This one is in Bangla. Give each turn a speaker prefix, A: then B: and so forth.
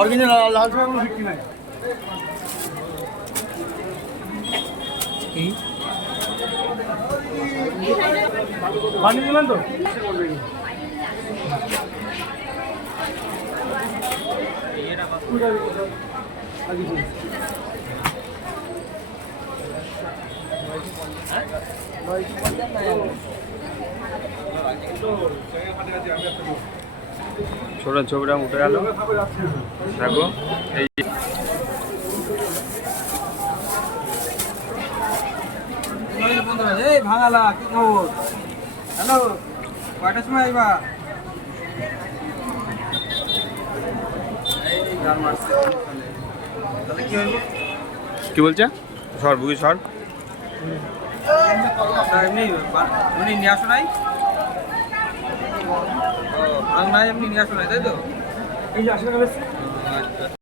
A: অরিজিনাল লাল ছাগল কোনো বিক্রি নাই। বানিয়ে দিলেন তো?
B: ছোট ছবিটা উঠে গেল। দেখো এই
C: ভাঙালা কি খবর? হ্যালো কয়টার সময় আইবা? এই গান মারছে। তাহলে কি হইব?
B: বলছে? সর বুকি সর।
C: এমনি নিয়ে আসো নাই? ও আপনি নিয়ে আসবেন তাই তো?
A: এই যে আসলে
C: আচ্ছা।